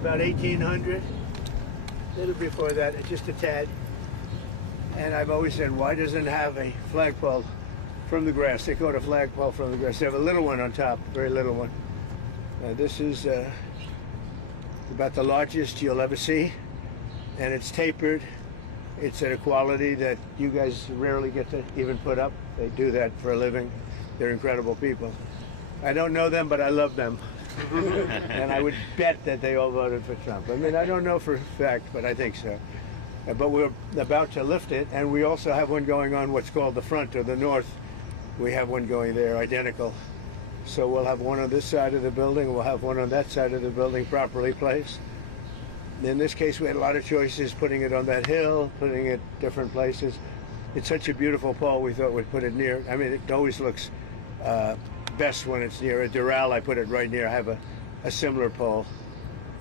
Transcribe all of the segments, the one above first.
about 1800. A little before that, just a tad. And I've always said, why doesn't it have a flagpole from the grass? They call it a flagpole from the grass. They have a little one on top, a very little one. This is about the largest you'll ever see, and it's tapered. It's at a quality that you guys rarely get to even put up. They do that for a living. They're incredible people. I don't know them, but I love them. And I would bet that they all voted for Trump. I mean, I don't know for a fact, but I think so. But we're about to lift it, and we also have one going on what's called the front or the north. We have one going there, identical. So we'll have one on this side of the building, we'll have one on that side of the building, properly placed. In this case, we had a lot of choices, putting it on that hill, putting it different places. It's such a beautiful pole, we thought we'd put it near. I mean, it always looks best when it's near a Doral. I put it right near. I have a similar pole.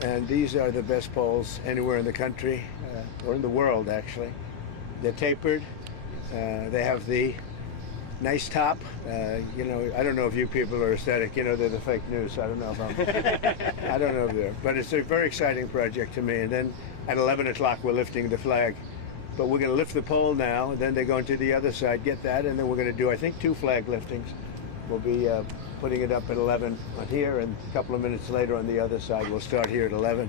And these are the best poles anywhere in the country, or in the world, actually. They're tapered. They have the nice top. You know, I don't know if you people are aesthetic. You know, they're the fake news. I don't know if I'm, I don't know if they're, but it's a very exciting project to me. And then at 11 o'clock, we're lifting the flag. But we're going to lift the pole now, and then they're going to the other side, get that, and then we're going to do, I think, 2 flag liftings. We'll be putting it up at 11 on here, and a couple of minutes later on the other side. We'll start here at 11.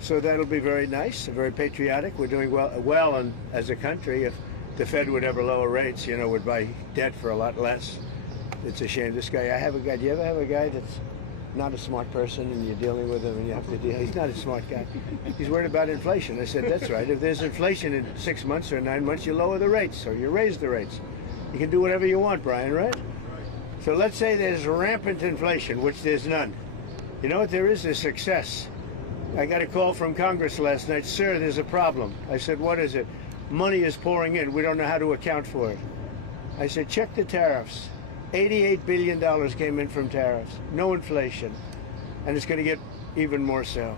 So that'll be very nice, very patriotic. We're doing well and as a country. If the Fed would ever lower rates, you know, would buy debt for a lot less. It's a shame. This guy, I have a guy, do you ever have a guy that's not a smart person and you're dealing with him and you have to deal? He's not a smart guy. He's worried about inflation. I said, that's right. If there's inflation in 6 months or 9 months, you lower the rates or you raise the rates. You can do whatever you want, Brian, right? So let's say there's rampant inflation, which there's none. You know what there is? Is success. I got a call from Congress last night. Sir, there's a problem. I said, what is it? Money is pouring in. We don't know how to account for it. I said, check the tariffs. $88 billion came in from tariffs. No inflation. And it's going to get even more so.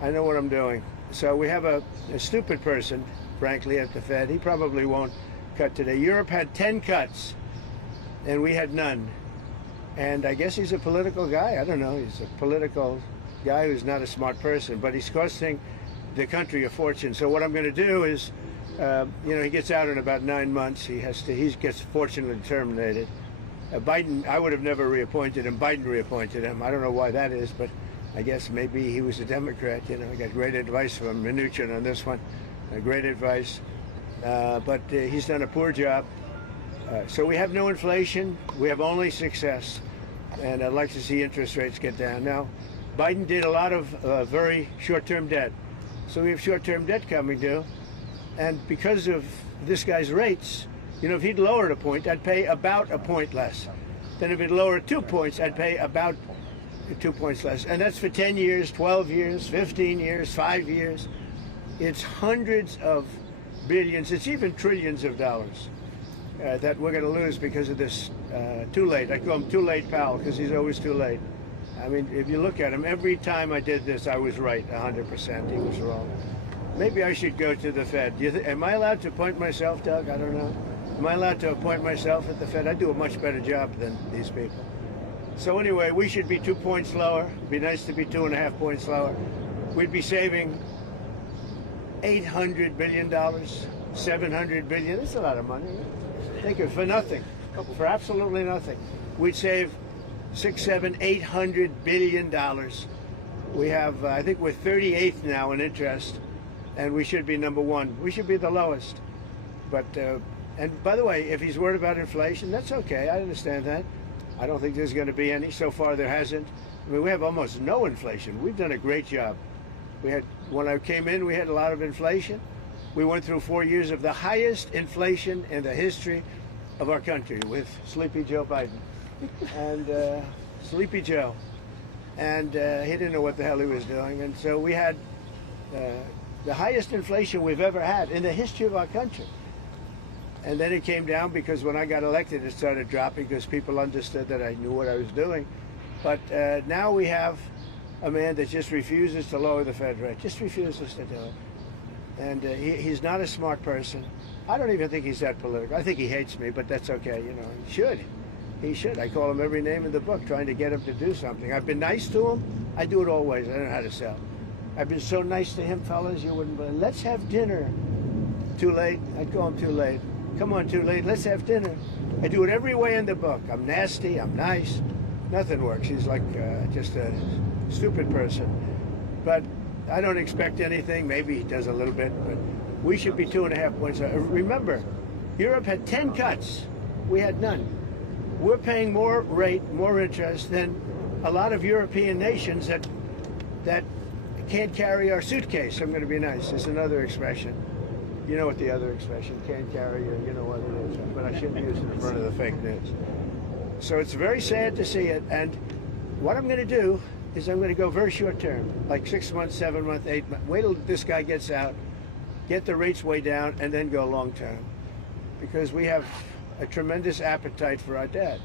I know what I'm doing. So we have a stupid person, frankly, at the Fed. He probably won't cut today. Europe had 10 cuts, and we had none. And I guess he's a political guy. I don't know. He's a political guy who's not a smart person, but he's costing the country a fortune. So what I'm going to do is, you know, he gets out in about 9 months. He gets fortunately terminated. Biden, I would have never reappointed him. Biden reappointed him. I don't know why that is, but I guess maybe he was a Democrat. You know, I got great advice from Mnuchin on this one. Great advice. But he's done a poor job. So we have no inflation. We have only success. And I'd like to see interest rates get down. Now, Biden did a lot of very short-term debt. So we have short-term debt coming due. And because of this guy's rates, you know, if he'd lowered a point, I'd pay about a point less. Then if he'd lowered 2 points, I'd pay about 2 points less. And that's for 10 years, 12 years, 15 years, 5 years. It's hundreds of billions, it's even trillions of dollars that we're going to lose because of this too late. I call him Too Late Powell because he's always too late. I mean, if you look at him, every time I did this, I was right 100%. He was wrong. Maybe I should go to the Fed. Am I allowed to appoint myself, Doug? I don't know. Am I allowed to appoint myself at the Fed? I do a much better job than these people. So anyway, we should be 2 points lower. It'd be nice to be 2.5 points lower. We'd be saving $800 billion, $700 billion. That's a lot of money. Think of it for nothing, for absolutely nothing. We'd save $600, $700, $800 billion. We have, I think we're 38th now in interest, and we should be number 1. We should be the lowest. But, and by the way, if he's worried about inflation, that's okay. I understand that. I don't think there's going to be any. So far, there hasn't. I mean, we have almost no inflation. We've done a great job. We had, when I came in, we had a lot of inflation. We went through 4 years of the highest inflation in the history of our country with Sleepy Joe Biden. And Sleepy Joe. And he didn't know what the hell he was doing. And so we had the highest inflation we've ever had in the history of our country. And then it came down because when I got elected, it started dropping because people understood that I knew what I was doing. But now we have a man that just refuses to lower the Fed rate, just refuses to do it. And he's not a smart person. I don't even think he's that political. I think he hates me, but that's okay, you know. He should. He should. I call him every name in the book, trying to get him to do something. I've been nice to him. I do it always. I don't know how to sell. I've been so nice to him, fellas, you wouldn't believe. Let's have dinner. Too late? I'd call him too late. Come on, too late. Let's have dinner. I do it every way in the book. I'm nasty. I'm nice. Nothing works. He's like just a stupid person. But I don't expect anything. Maybe he does a little bit, but we should be 2.5 points. Remember, Europe had 10 cuts. We had none. We're paying more rate, more interest than a lot of European nations that can't carry our suitcase. I'm going to be nice. It's another expression. You know what the other expression, can't carry you know what it is, but I shouldn't use it in front of the fake news. So it's very sad to see it, and what I'm going to do is I'm going to go very short term, like 6 months, 7 months, 8 months. Wait till this guy gets out, get the rates way down, and then go long term. Because we have a tremendous appetite for our debt,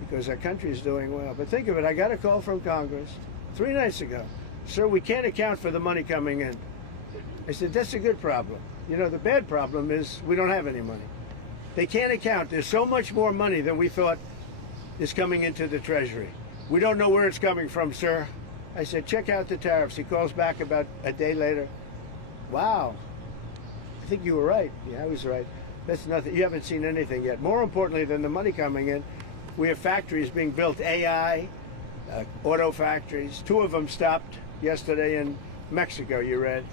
because our country is doing well. But think of it, I got a call from Congress 3 nights ago. Sir, we can't account for the money coming in. I said, that's a good problem. You know, the bad problem is we don't have any money. They can't account. There's so much more money than we thought is coming into the Treasury. We don't know where it's coming from, sir. I said, check out the tariffs. He calls back about a day later. Wow, I think you were right. Yeah, I was right. That's nothing. You haven't seen anything yet. More importantly than the money coming in, we have factories being built, AI, auto factories. 2 of them stopped yesterday in Mexico, you read,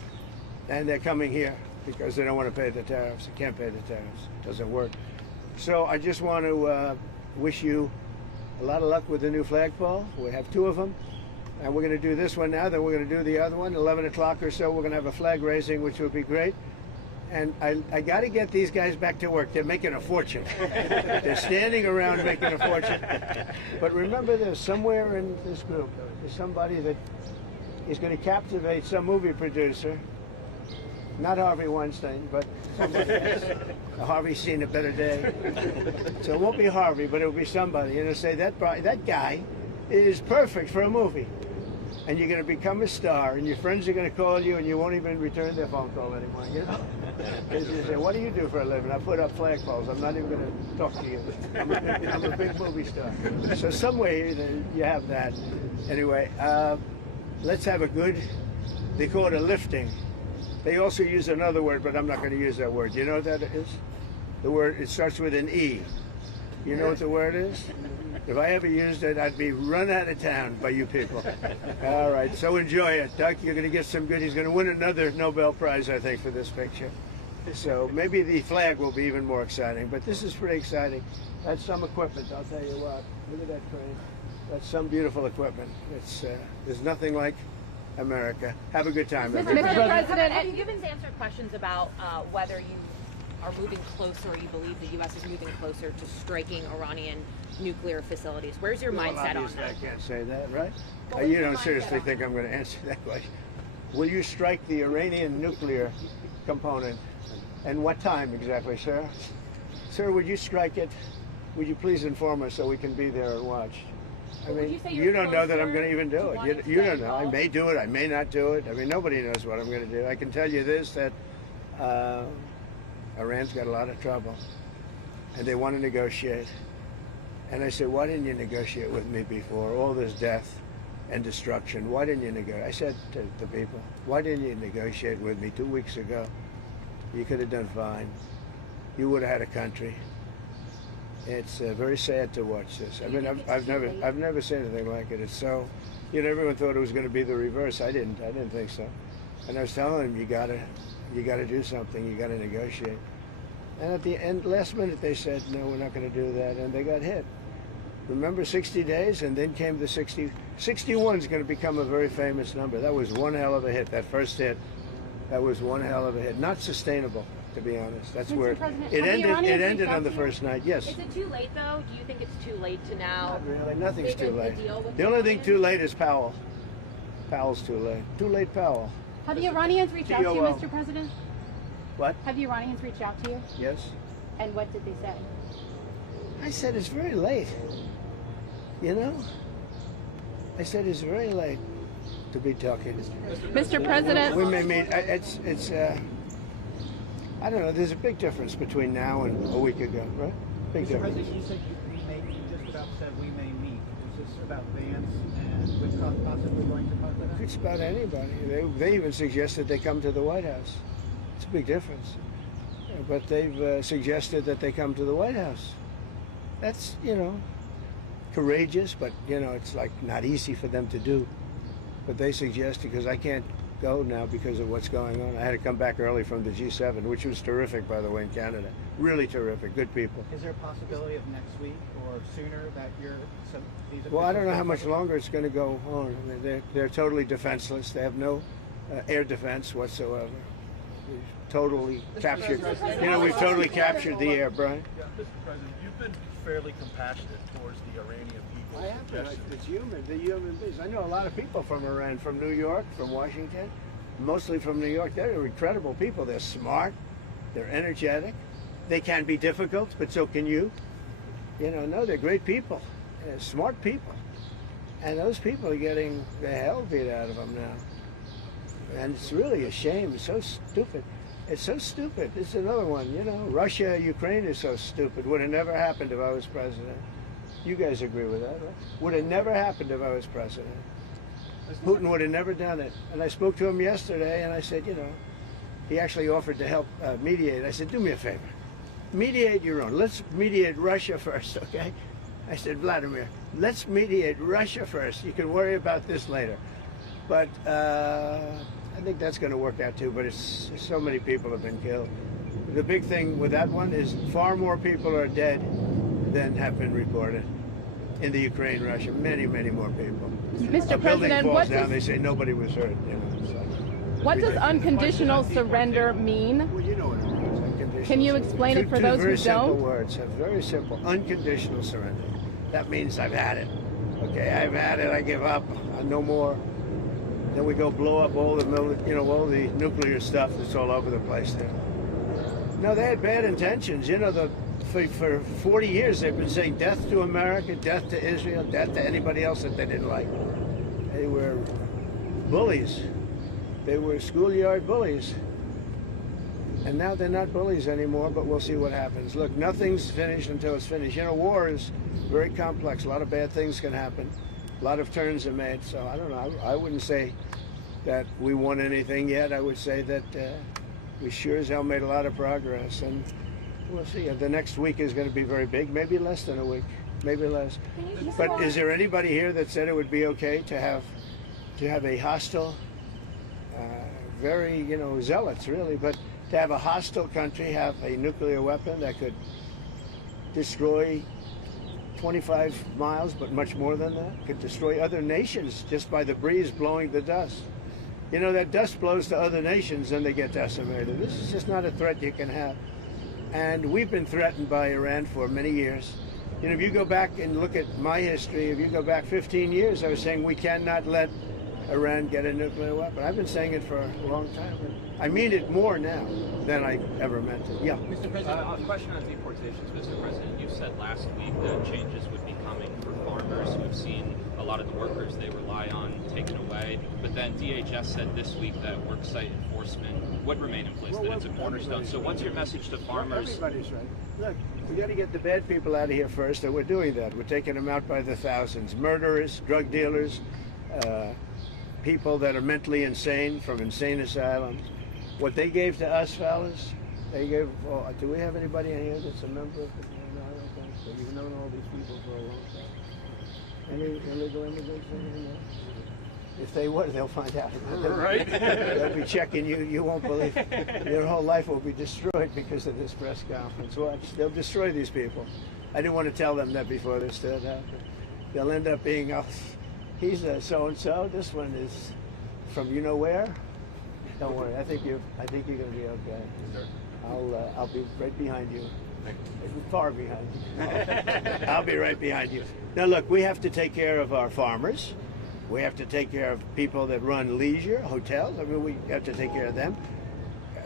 and they're coming here because they don't want to pay the tariffs. They can't pay the tariffs. It doesn't work. So I just want to wish you a lot of luck with the new flagpole. We have 2 of them, and we're going to do this one now, then we're going to do the other one. 11 o'clock or so, we're going to have a flag raising, which will be great. And I got to get these guys back to work. They're making a fortune. They're standing around making a fortune. But remember this, somewhere in this group, there's somebody that is going to captivate some movie producer. Not Harvey Weinstein, but somebody else. Harvey's seen a better day. So it won't be Harvey, but it'll be somebody. And it'll say, that guy is perfect for a movie. And you're going to become a star, and your friends are going to call you, and you won't even return their phone call anymore. You know? You say, what do you do for a living? I put up flagpoles. I'm not even going to talk to you. I'm a big movie star. So some way you have that. Anyway, let's have a good, they call it a lifting. They also use another word, but I'm not going to use that word. You know what that is? The word, it starts with an E. You know what the word is? If I ever used it, I'd be run out of town by you people. All right, so enjoy it. Duck, you're going to get some good. He's going to win another Nobel Prize, I think, for this picture. So maybe the flag will be even more exciting, but this is pretty exciting. That's some equipment, I'll tell you what. Look at that crane. That's some beautiful equipment. It's there's nothing like America. Have a good time, everybody. Mr. President, have you been answered questions about whether you are moving closer, or you believe the U.S. is moving closer to striking Iranian nuclear facilities? Where's your mindset on that? I can't say that, right? You don't seriously think I'm going to answer that question. Will you strike the Iranian nuclear component? And what time exactly, sir? Sir, would you strike it? Would you please inform us so we can be there and watch? I mean, you don't know that I'm going to even do it. You don't know. I may do it. I may not do it. I mean, nobody knows what I'm going to do. I can tell you this, that Iran's got a lot of trouble, and they want to negotiate. And I said, why didn't you negotiate with me before? All this death and destruction. Why didn't you negotiate? I said to the people, why didn't you negotiate with me 2 weeks ago? You could have done fine. You would have had a country. It's very sad to watch this. I mean, I've never seen anything like it. It's so, you know, everyone thought it was going to be the reverse. I didn't think so. And I was telling them, you gotta do something. You gotta negotiate. And at the end, last minute, they said, no, we're not going to do that, and they got hit. Remember 60 days, and then came the 60. 61 is going to become a very famous number. That was one hell of a hit. That first hit, that was one hell of a hit. Not sustainable, to be honest. That's where it ended. It ended on the first night. Yes. Is it too late though? Do you think it's too late to now? Not really. Nothing's too late. The only thing too late is Powell. Powell's too late. Too late, Powell. Have the Iranians reached out to you, Mr. President? What? Have the Iranians reached out to you? Yes. And what did they say? I said it's very late. You know? I said it's very late to be talking. Mr. President. We may meet. I don't know. There's a big difference between now and a week ago, right? Big Mr. difference. President, you said you just about said we may meet. Is this about Vance and with possibly going to Pakistan? It's about anybody. They even suggested they come to the White House. It's a big difference. But they've suggested that they come to the White House. That's, courageous, but, it's like not easy for them to do. But they suggested, because I can't go now because of what's going on. I had to come back early from the G7, which was terrific, by the way, in Canada. Really terrific, good people. Is there a possibility of next week or sooner that these Well, I don't know officials how much come? longer it's going to go on. I mean, they're totally defenseless. They have no air defense whatsoever. We've totally captured. We've totally captured the air, Brian. Yeah, Mr. President, you've been fairly compassionate towards the Iranian people. I have been. It's human. The human beings. I know a lot of people from Iran, from New York, from Washington, mostly from New York. They're incredible people. They're smart. They're energetic. They can be difficult, but so can you. No, they're great people. They're smart people. And those people are getting the hell beat out of them now. And it's really a shame. It's so stupid. It's so stupid. It's another one, Russia, Ukraine is so stupid. Would have never happened if I was president. You guys agree with that, right? Would have never happened if I was president. Putin would have never done it. And I spoke to him yesterday, and I said, he actually offered to help mediate. I said, do me a favor. Mediate your own. Let's mediate Russia first, okay? I said, Vladimir, let's mediate Russia first. You can worry about this later. But I think that's going to work out too, but it's so many people have been killed. The big thing with that one is far more people are dead than have been reported in the Ukraine, Russia. Many, many more people. Mr. A building President, falls down, they say nobody was hurt. It's like, what does unconditional surrender mean? well, you know what it means, unconditional Can you surrender. explain it for Two those who very simple don't? words, very simple. Unconditional surrender. That means I've had it. Okay, I've had it. I give up. No more. Then we go blow up all the all the nuclear stuff that's all over the place there. No, they had bad intentions. For 40 years they've been saying death to America, death to Israel, death to anybody else that they didn't like. They were bullies. They were schoolyard bullies. And now they're not bullies anymore, but we'll see what happens. Look, nothing's finished until it's finished. War is very complex. A lot of bad things can happen. A lot of turns are made. So I don't know. I wouldn't say that we won anything yet. I would say that we sure as hell made a lot of progress. And we'll see. The next week is going to be very big. Maybe less than a week. Maybe less. But is there anybody here that said it would be okay to have a hostile, very, zealots really, but to have a hostile country have a nuclear weapon that could destroy 25 miles, but much more than that, could destroy other nations just by the breeze blowing the dust. That dust blows to other nations and they get decimated. This is just not a threat you can have. And we've been threatened by Iran for many years. If you go back and look at my history, if you go back 15 years, I was saying we cannot let Iran get a nuclear weapon. I've been saying it for a long time. I mean it more now than I ever meant it. Yeah. Mr. President, a question on deportations, Mr. President. You said last week that changes would be coming for farmers who have seen a lot of the workers they rely on taken away. But then DHS said this week that worksite enforcement would remain in place, that it's a cornerstone. So what's your message to farmers? Everybody's right. Look, we got to get the bad people out of here first, and we're doing that. We're taking them out by the thousands. Murderers, drug dealers, people that are mentally insane from insane asylums. What they gave to us, fellas, they gave. Oh, do we have anybody in here that's a member of the? No, I don't think so. You've known all these people for a long time. Any illegal immigrants in here? If they were, they'll find out. Right. They'll be checking you. You won't believe it. Your whole life will be destroyed because of this press conference. Watch. They'll destroy these people. I didn't want to tell them that before this did happen. They'll end up being, he's a so-and-so. This one is from you know where. Don't worry. I think you're going to be okay. I'll be right behind you. Far behind you. I'll be right behind you. Now look, we have to take care of our farmers. We have to take care of people that run leisure, hotels. I mean, we have to take care of them.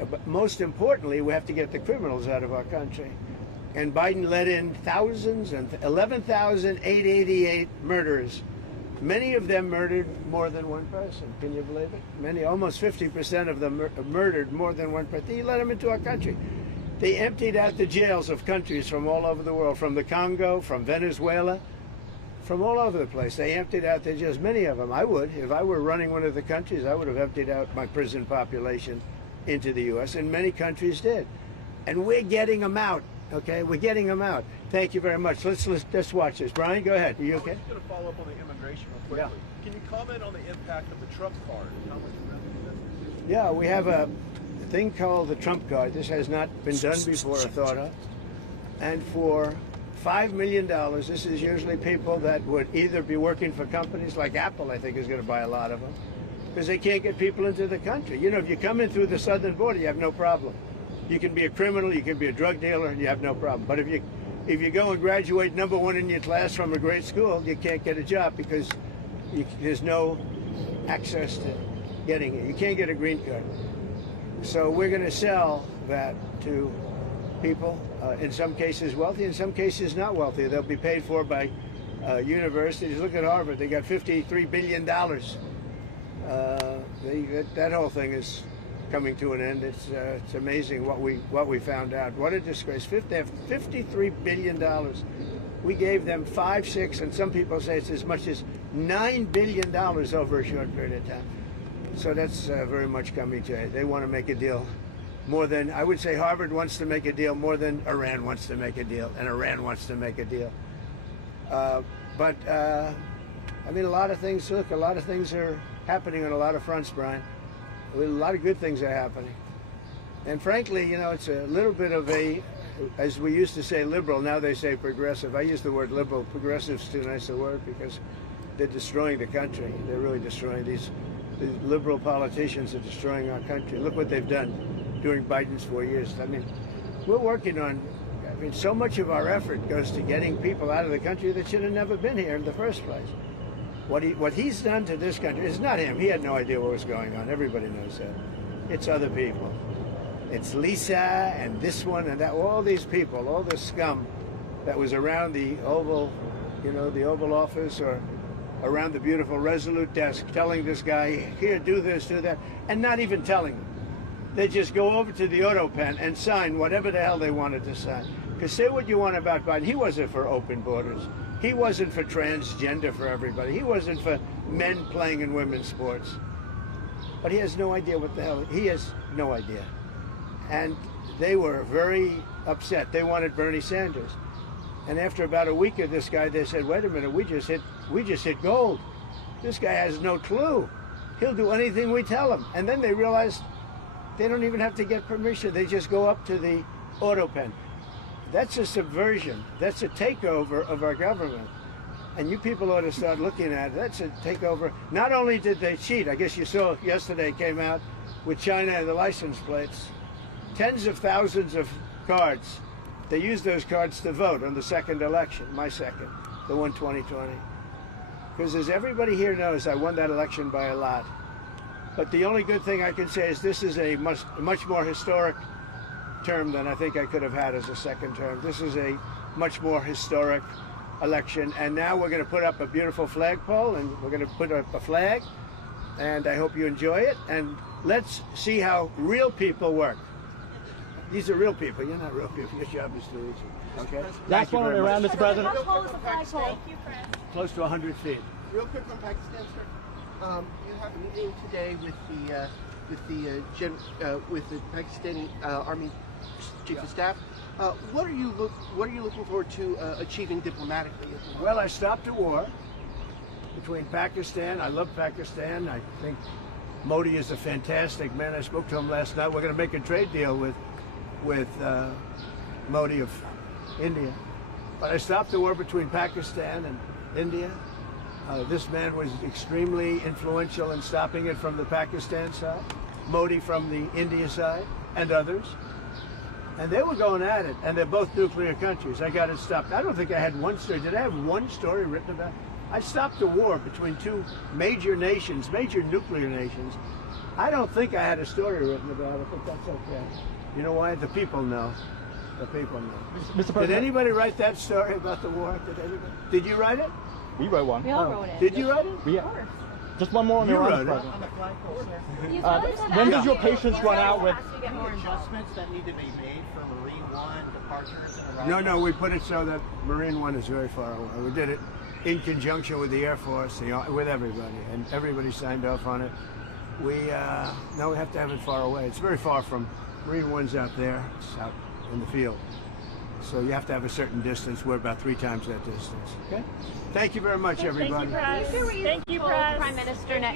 But most importantly, we have to get the criminals out of our country. And Biden let in thousands and 11,888 murderers. Many of them murdered more than one person. Can you believe it? Many, almost 50% of them murdered more than one person. He let them into our country. They emptied out the jails of countries from all over the world, from the Congo, from Venezuela, from all over the place. They emptied out, there's just many of them. I would, if I were running one of the countries, I would have emptied out my prison population into the U.S., and many countries did. And we're getting them out, okay? We're getting them out. Thank you very much. Let's watch this. Brian, go ahead. Are you okay? I'm just going to follow up on the immigration real quickly. Can you comment on the impact of the Trump card and how much revenue this is? Yeah, we have a thing called the Trump card. This has not been done before or thought of. And for $5 million, this is usually people that would either be working for companies like Apple, I think is going to buy a lot of them, because they can't get people into the country. You know, if you come in through the southern border, you have no problem. You can be a criminal, you can be a drug dealer, and you have no problem. But if you go and graduate #1 in your class from a great school, you can't get a job because there's no access to getting it. You can't get a green card. So we're going to sell that to people, in some cases wealthy, in some cases not wealthy. They'll be paid for by universities. Look at Harvard; they got $53 billion. That whole thing is coming to an end. It's amazing what we found out. What a disgrace! They have $53 billion. We gave them 5, 6, and some people say it's as much as $9 billion over a short period of time. So that's very much coming to it. They want to make a deal more than, I would say Harvard wants to make a deal more than Iran wants to make a deal, and Iran wants to make a deal. I mean, a lot of things are happening on a lot of fronts, Brian. A lot of good things are happening. And frankly, you know, it's a little bit of a, as we used to say liberal, now they say progressive. I use the word liberal. Progressive's too nice a word because they're destroying the country. They're really destroying the liberal politicians are destroying our country. Look what they've done during Biden's 4 years. I mean, we're working on, so much of our effort goes to getting people out of the country that should have never been here in the first place. What he's done to this country, it's not him. He had no idea what was going on. Everybody knows that. It's other people. It's Lisa and this one and that, all these people, all the scum that was around the Oval, you know, the Oval Office or around the beautiful Resolute desk telling this guy, here, do this, do that, and not even telling him. They just go over to the auto pen and sign whatever the hell they wanted to sign. Because say what you want about Biden, he wasn't for open borders. He wasn't for transgender for everybody. He wasn't for men playing in women's sports. But he has no idea what the hell, he has no idea. And they were very upset. They wanted Bernie Sanders. And after about a week of this guy, they said, wait a minute, we just hit gold. This guy has no clue. He'll do anything we tell him. And then they realized they don't even have to get permission. They just go up to the auto pen. That's a subversion. That's a takeover of our government. And you people ought to start looking at it. That's a takeover. Not only did they cheat, I guess you saw yesterday came out with China and the license plates. Tens of thousands of cards. They used those cards to vote on the second election, my second, the one 2020. Because as everybody here knows, I won that election by a lot. But the only good thing I can say is this is a much more historic term than I think I could have had as a second term. This is a much more historic election. And now we're going to put up a beautiful flagpole, and we're going to put up a flag. And I hope you enjoy it. And let's see how real people work. These are real people. You're not real people. Your job is to reach them. Okay? Last one on the round, Mr. President. How tall is the flagpole? Thank you, Chris. Close to 100 feet. Real quick from Pakistan, sir. You have a meeting today with the Pakistani Army Chief of Staff. What are you looking forward to achieving diplomatically? Well, I stopped a war between Pakistan. I love Pakistan. I think Modi is a fantastic man. I spoke to him last night. We're going to make a trade deal with Modi of India. But I stopped the war between Pakistan and India. This man was extremely influential in stopping it from the Pakistan side, Modi from the India side, and others. And they were going at it, and they're both nuclear countries. I got it stopped. I don't think I had one story. Did I have one story written about it? I stopped a war between two major nations, major nuclear nations. I don't think I had a story written about it, but that's okay. You know why? The people know. The people know. Mr. President. Did anybody write that story about the war? Did you write it? We wrote one. We all wrote it. Did you write it? Yeah. Just one more on the You round, wrote Mr. it. President. On the flagpole, sir. When does your patience run out with? Any adjustments that need to be made for Marine One departures and arrivals? No, we put it so that Marine One is very far away. We did it in conjunction with the Air Force, with everybody, and everybody signed off on it. Now we have to have it far away. It's very far from Marine One's out there. It's out in the field. So you have to have a certain distance. We're about 3 times that distance. Okay? Thank you very much, everybody. Thank you, Prime Minister.